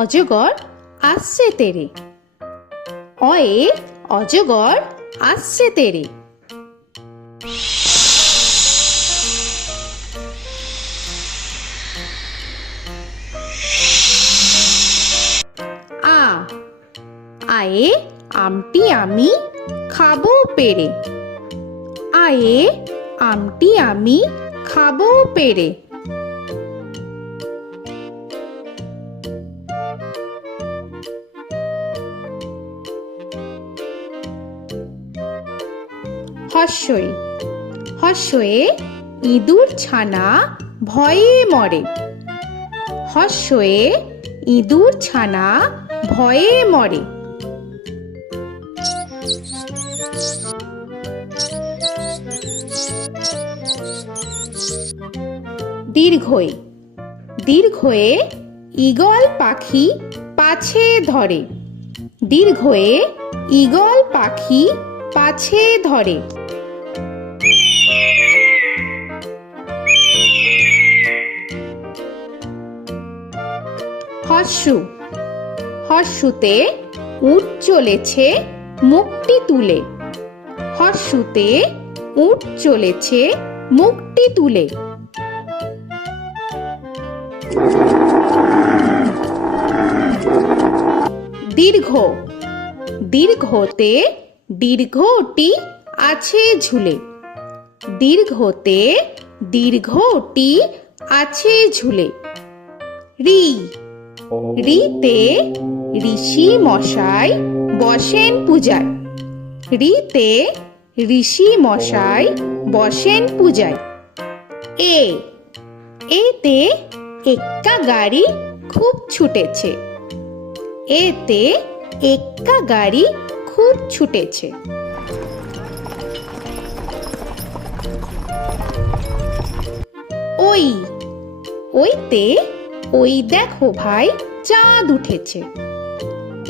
অজগর আসছে তেরে। অয়ে অজগর আসছে তেরে। আ আয়ে আমটি আমি খাবো পেরে। আয়ে আমটি আমি খাবো পেরে। হর্ষই হর্ষয়ে ইঁদুর ছানা ভয়ে মরে। হর্ষয়ে ইঁদুর ছানা ভয়ে মরে। দীর্ঘই দীর্ঘয়ে ঈগল পাখি পাছে ধরে। দীর্ঘয়ে ঈগল পাখি পাছে ধরে। হর্ষু হর্ষুতে উট চলেছে মুখটি তুলে। হর্ষুতে উট চলেছে মুখটি তুলে। দীর্ঘ দীর্ঘতে দীর্ঘটি আছে ঝুলে। দীর্ঘতে দীর্ঘটি আছে ঝুলে। রি রিতে ঋষি মশাই বসেন পূজায়। রিতে ঋষি মশাই বসেন পূজায়। এ এতে এক্কা গাড়ি খুব ছুটেছে। এতে এক্কা গাড়ি খুব ছুটেছে। ওই ওইতে ওই দেখো ভাই চাঁদ উঠেছে।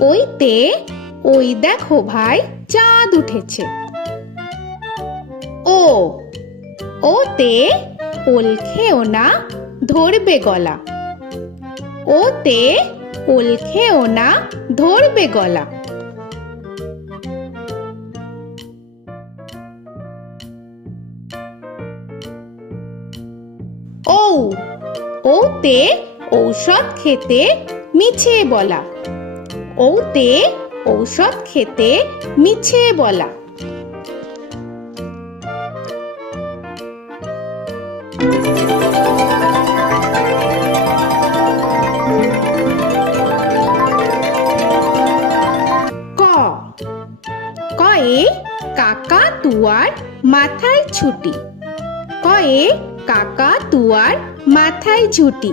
ওইতে ওই দেখো ভাই চাঁদ উঠেছে। ও ওতে ওল খেও না ধরবে গলা। ওতে ওল খেও না ধরবে গলা। ঔ ওতে ঔষধ খেতে মিছে বলা। ওতে ঔষধ খেতে মিছে বলা। ক কয়ে কাকা তুয়ার মাথায় ছুটি। কয়ে কাকা তুয়ার মাথায় ঝুটি।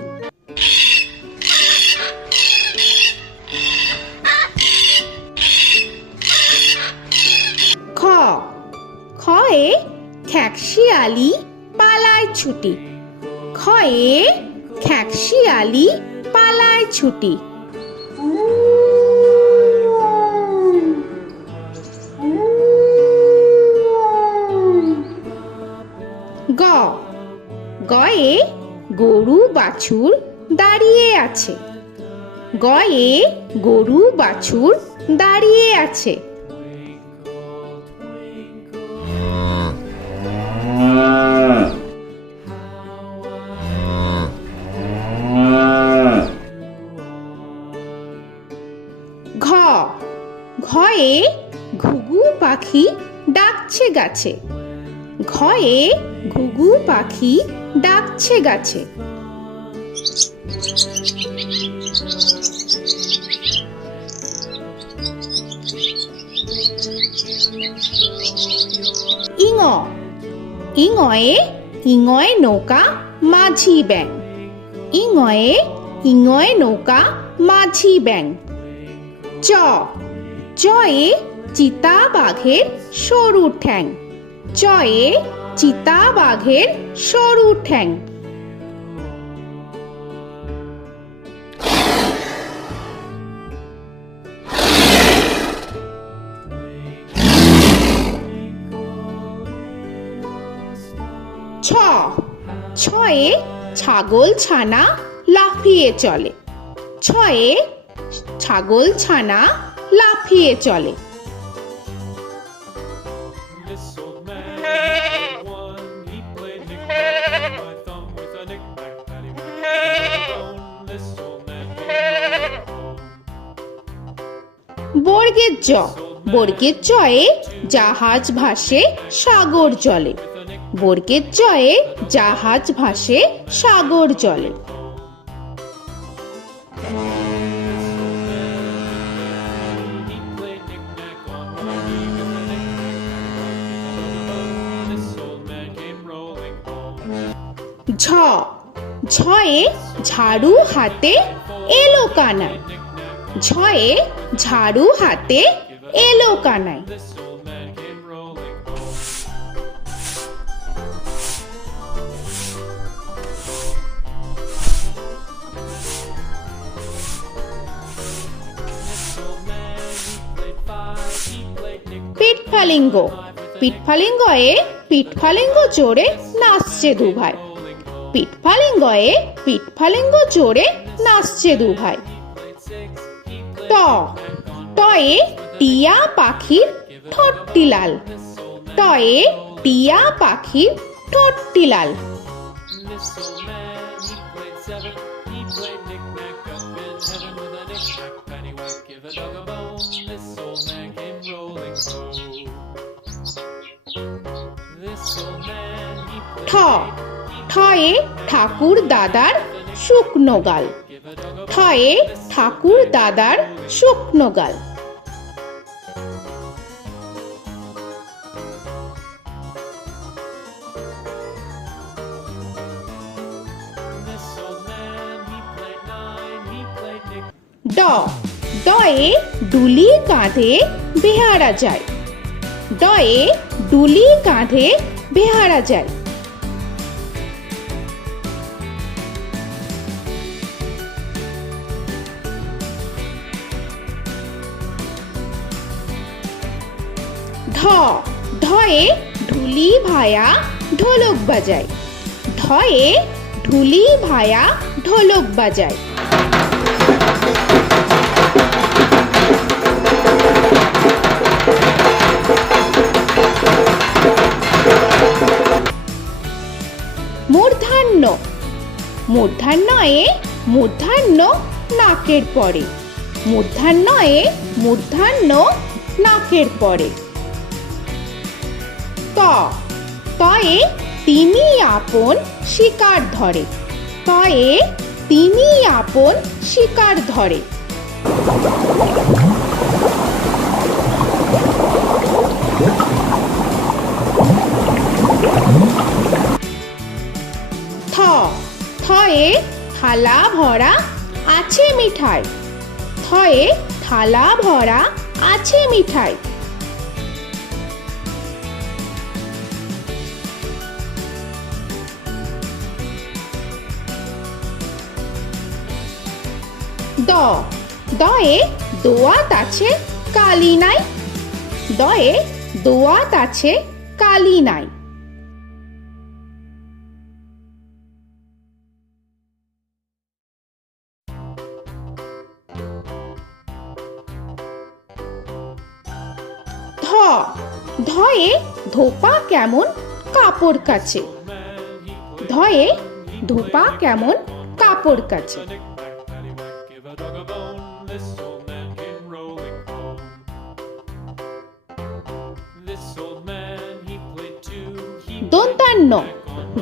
খ খয়ে খ্যাকশিয়ালি পালায় ছুটি। খয়ে খ্যাকশিয়ালি পালায় ছুটি। গ গয়ে গরু বাছুর দাঁড়িয়ে আছে। গয়ে গরু বাছুর দাঁড়িয়ে আছে। ঘ ঘয়ে ঘুঘু পাখি ডাকছে গাছে। ঘয়ে ঘুঘু পাখি ডাকছে গাছে। ইঙ ইঙয়ে ইঙয়ে নৌকা মাঝি ব্যাং। ইঙয়ে ইঙয়ে নৌকা মাঝি ব্যাং। চ চয়ে চিতা বাঘের সরু ঠ্যাং। চয়ে চিতা বাঘের সরু ঠ্যাং। ছ ছয়ে ছাগল ছানা লাফিয়ে চলে। ছয়ে ছাগল ছানা লাফিয়ে চলে। This old man had one. He played knick-knack on my thumb with a knick-knack, paddywhack, bone. This old man came rolling home. বর্গের জ, বর্গের জয়ে জাহাজ ভাসে সাগর জলে। বর্গের জয়ে জাহাজ ভাসে সাগর জলে। He played knick-knack on my knee with a knick-knack, this old man came rolling home. ঝ, ঝয়ে ঝাড়ু হাতে এলো কানাই। ঝয়ে ঝাড়ু হাতে এলো Kanai. This old man came rolling home. This old man, he played five. He played knick-knack. পিঠফালিঙ্গ, পিঠফালিঙ্গয়ে পিঠফালিঙ্গ জোরে নাচছে দুভাই। পিঠফালিঙ্গয়ে পিঠফালিঙ্গ জোরে নাচছে দুভাই। ট, টয়ে টিয়া পাখির ঠোঁটটি লাল। টয়ে টিয়া পাখির ঠোঁটটি লাল। This old man, he played seven. He played knick-knack up in heaven with a knick-knack, paddywhack, give a dog a bone. This old man came rolling home. This old man, he ঠ, played ঠয়ে ঠাকুর দাদার শুকনো গাল। give a dog a ঠয়ে ঠাকুর দাদার শুকনো গাল। This old man, he played nine. He played knick. ড, ডয়ে ডুলি কাঁধে বেহারা যায়। ডয়ে ডুলি কাঁধে বেহারা যায়। ঢ, ঢয়ে ঢুলি ভায়া ঢোলক বাজায়। ঢয়ে ঢুলি ভায়া ঢোলক বাজায়। মূর্ধান্য, মূর্ধান্যয়ে মূর্ধান্য নাকের পরে। মূর্ধান্যয়ে মূর্ধান্য নাকের পরে। ত, তয়ে তিনি আপন শিকার ধরে। তয়ে তিনি আপন শিকার ধরে। থ, থয়ে থালা ভরা আছে মিঠাই। থয়ে থালা ভরা আছে মিঠাই। দ, দয়ে দোয়াত আছে কালি নাই। দয়ে দোয়াত আছে কালি নাই। ধ, ধয়ে ধোপা কেমন কাপড় কাচে। ধয়ে ধোপা কেমন কাপড় কাচে। Knick-knack, paddywhack, give a dog a bone. This old man came rolling home. This old man, he played two. He দন্তান্ন,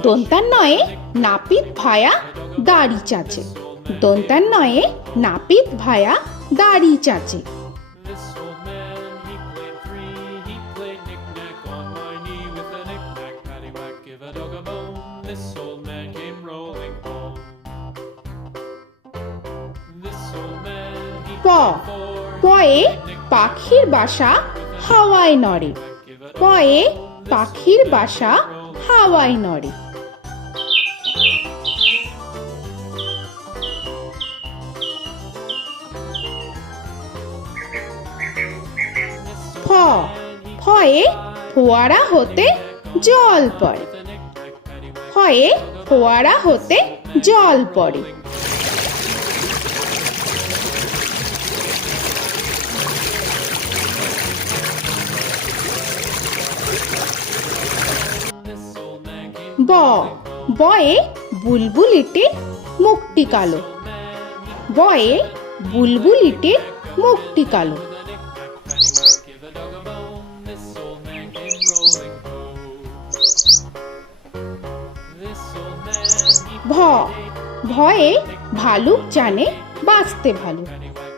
দন্তান্নয়ে নাপিত ভায়া দাড়ি চাচে। দন্তান্নয়ে নাপিত ভায়া দাড়ি চাচে। This old man, he played three. He played knick-knack on my knee with a knick-knack, paddywhack, give a dog a bone. This old man came rolling home. This old man, he প, played four. পয়ে পাখির বাসা হাওয়ায় নড়ে। পয়ে পাখির বাসা হাওয়ায় নড়ে। ফ, ফয়ে ফোয়ারা হতে জল পড়ে। ফয়ে ফোয়ারা হতে জল পড়ে। ব বয়ে বুলবুলিটির মুখটি কালো। বয়ে বুলবুলিটির মুখটি কালো। Give a dog a bone, this old man came rolling home. This old man, he ভ ভয়ে ভালুক জানে বাঁচতে ভালো।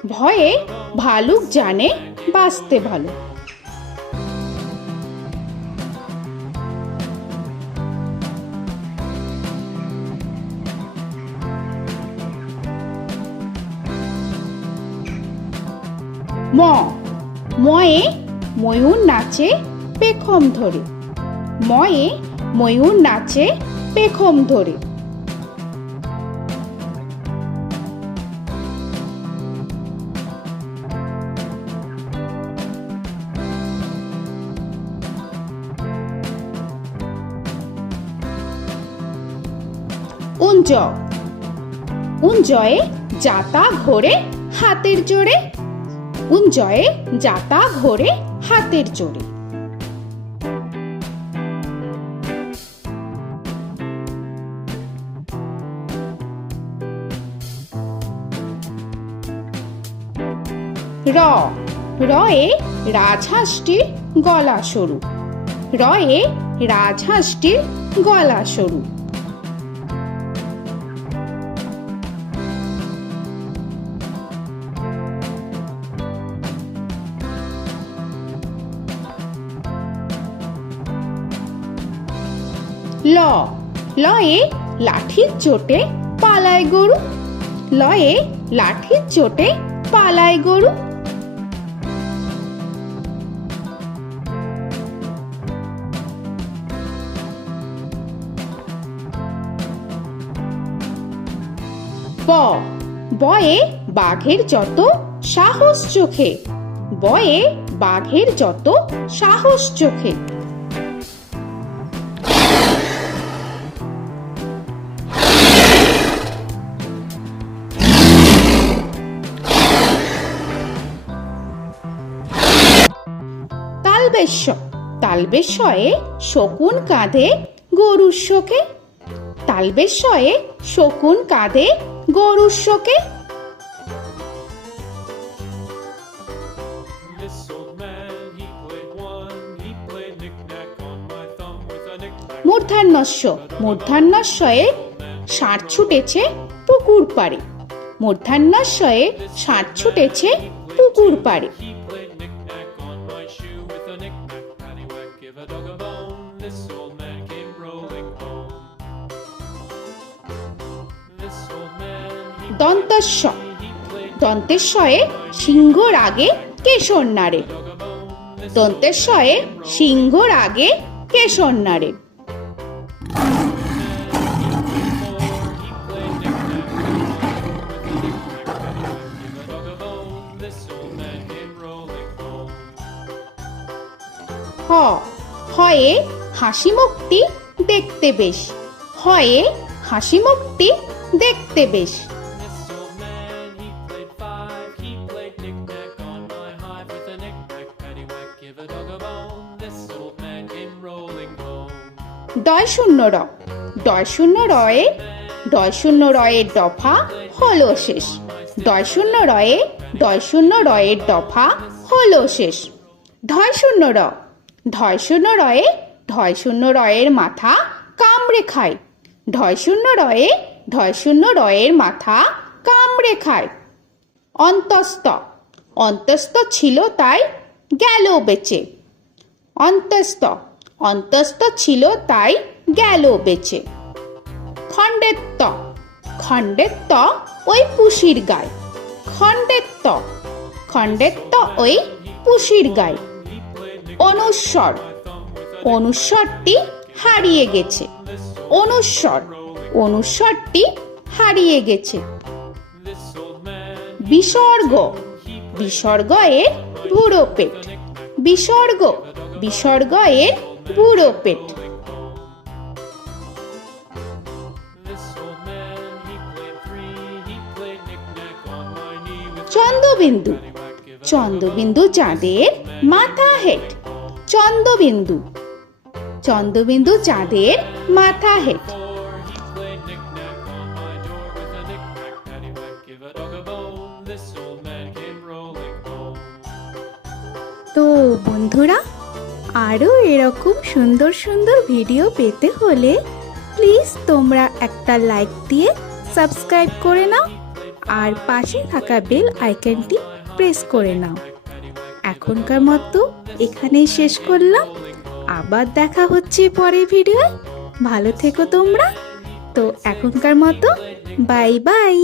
ভয়ে ভালুক জানে বাঁচতে ভালো। ম ময়ে ময়ূর নাচে পেখম ধরে। ময়ে ময়ূর নাচে পেখম ধরে। উঞ্জ উঞ্জয়ে যাতা ঘোরে হাতের জোরে। উঞ্জয়ে যাতা ঘোরে হাতের জোরে। র রয়ে রাজহাঁসটির গলা সরু। রয়ে রাজহাঁসটির গলা সরু। ল লয়ে লাঠির চোটে পালায় গরু। লয়ে লাঠির চোটে পালায় গরু। ব বয়ে বাঘের যত সাহস চোখে। বয়ে বাঘের যত সাহস চোখে। তালবেশ্য তালবেশ্যয়ে শকুন কাঁধে গরুর শোকে। তালবেশ্যয়ে শকুন কাঁধে গরুর শোকে। This old man, he played one, he played knick-knack on my thumb with a knick-knack. মূর্ধন্যস্য মূর্ধন্যস্বয়ে ষাঁড় ছুটেছে পুকুর পাড়ে। মূর্ধন্যস্বয়ে ষাঁড় ছুটেছে পুকুর পাড়ে। He played knick-knack on my shoe with a knick-knack, paddywhack, give a dog a bone. This old man came rolling home. This old man, he দন্তস্ব played দন্তেশ্বয়ে সিংহর আগে কেশর নাড়ে। dog a bone. This দন্তেশ্বয়ে সিংহর আগে কেশর নাড়ে। he played knick-knack on my with a knick-knack, paddywhack, give a dog a bone. This old man came rolling home. হ হয়ে হাসি মুখটি দেখতে বেশ। হয়ে হাসি মুখটি দেখতে বেশ। This old man, he played five, he played knick-knack on my hive with a knick-knack, paddywhack, give a dog a bone. This old man came rolling home. ডয় শূন্য র ডয় শূন্য রয়ে ডয় শূন্য রয়ের দফা হলো শেষ। ডয় শূন্য রয়ে ডয় শূন্য রয়ের দফা হলো শেষ। ঢয় শূন্য র ঢয় শূন্য রয়ে ঢয় শূন্য রয়ের মাথা কামড়ে খায়। ঢয় শূন্য রয়ে ঢয় শূন্য রয়ের মাথা কামড়ে খায়। অন্তস্থ অন্তস্থ ছিল তাই গেল বেঁচে। অন্তস্থ অন্তস্থ ছিল তাই গেল বেঁচে। খণ্ডেত্ব খণ্ডেত্ব ওই পুষির গায়। খণ্ডেত্ব খণ্ডেত্ব ওই পুষির গায়। অনুস্বর অনুস্বরটি হারিয়ে গেছে। অনুস্বর অনুস্বরটি হারিয়ে গেছে। This old man, বিসর্গ বিসর্গ এর বুড়ো পেট। বিসর্গ বিসর্গ এর বুড়ো পেট। this old man, he played three, he played knick-knack on my knee with Chandrabindu paddywhack, give a Chandrabindu চাঁদের মাথা হেট। চন্দ্রবিন্দু চন্দ্রবিন্দু চাঁদের মাথা head. Before he played knick-knack on my door with a knick-knack, paddywhack, give a dog a bone. This old man came rolling home. তো বন্ধুরা, আরও এরকম সুন্দর সুন্দর ভিডিও পেতে হলে প্লিজ তোমরা একটা লাইক দিয়ে সাবস্ক্রাইব করে নাও আর পাশে থাকা বেল আইকনটি প্রেস করে নাও। এখনকার মতো এখানেই শেষ করলাম, আবার দেখা হচ্ছে পরের ভিডিও। ভালো থেকো তোমরা। তো এখনকার মতো বাই বাই।